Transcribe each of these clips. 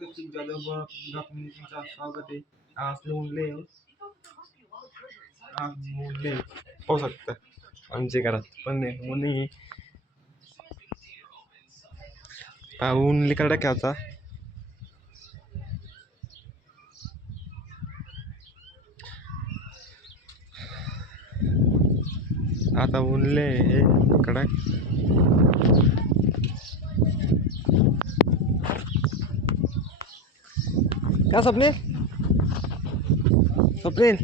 तुमचं स्वागत आहे. आज ऊनले पाहू शकता आमच्या घरात पण ऊन ऊन लिकडा खेळता. आता ऊनले हे कडक क्या स्वप्नील स्वप्नील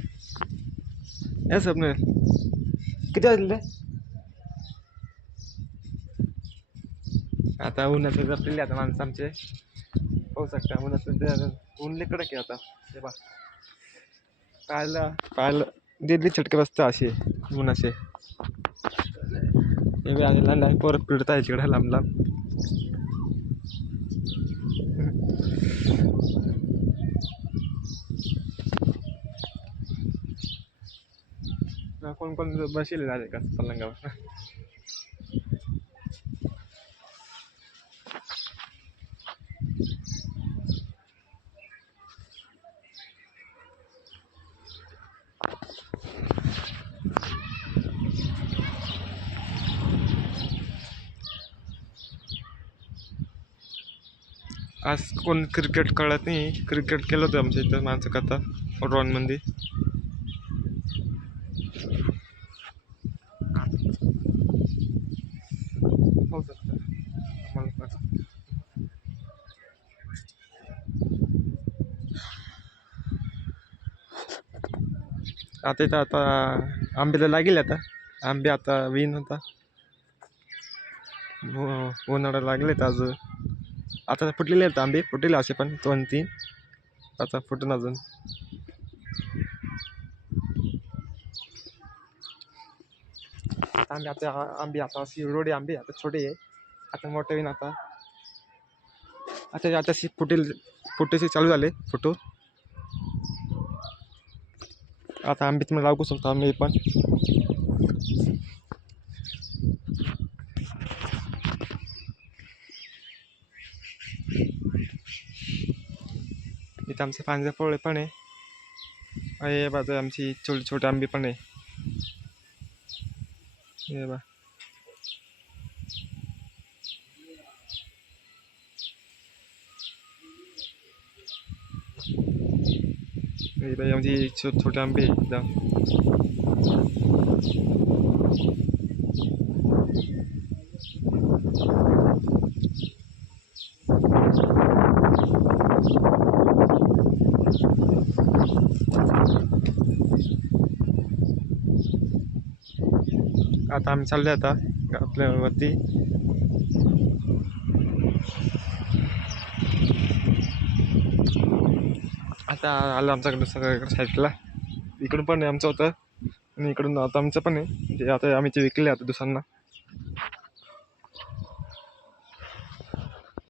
या स्वप्नील किती वाजले? आता उन्हाचं जपलेले आता माणसं आमचे पाहू शकता. उन्हाचं ऊन कडक आहे आता. हे बा पाहायला दीड छटके बसतं असे उन्हाचे. हे बी आधी लहान लहान पोरं पिडत आहे तिकडे लांब लांब. कोण कोण बसले झाले का पलंगावर. आज कोण क्रिकेट कळत नाही. क्रिकेट केलं होतं आमच्या इथं माणसं करता रॉनमध्ये. होऊ शकतं आता इथं आता आंब्याला लागेल. आता आंबे आता विन होता उन्हाळा लागलेत. आज आता फुटलेले आहेत आंबे. फुटलेले असे पण 2-3 आता फुटून अजून. आंबे आता अशी रोडे आंबे आता छोटे आहे. आता मोठे विन आता आता फुटेसे चालू झाले फोटो. आता आंबे तुम्हाला लागू शकतो आंबे पण. इथं आमचे पांढरे फळे पण आहे. बाजू आमची छोटे छोटे आंबे पण आहे. हे बा आमची छोटे आंबे एकदम. आता आम्ही चालले आता आपल्यावरती. आता आलं आमच्याकडं सगळ्याकडे साईडला. इकडून पण आमचं होतं आणि इकडून आता आमचं पण आहे. म्हणजे आता आम्ही ते विकले आता दुसऱ्यांना.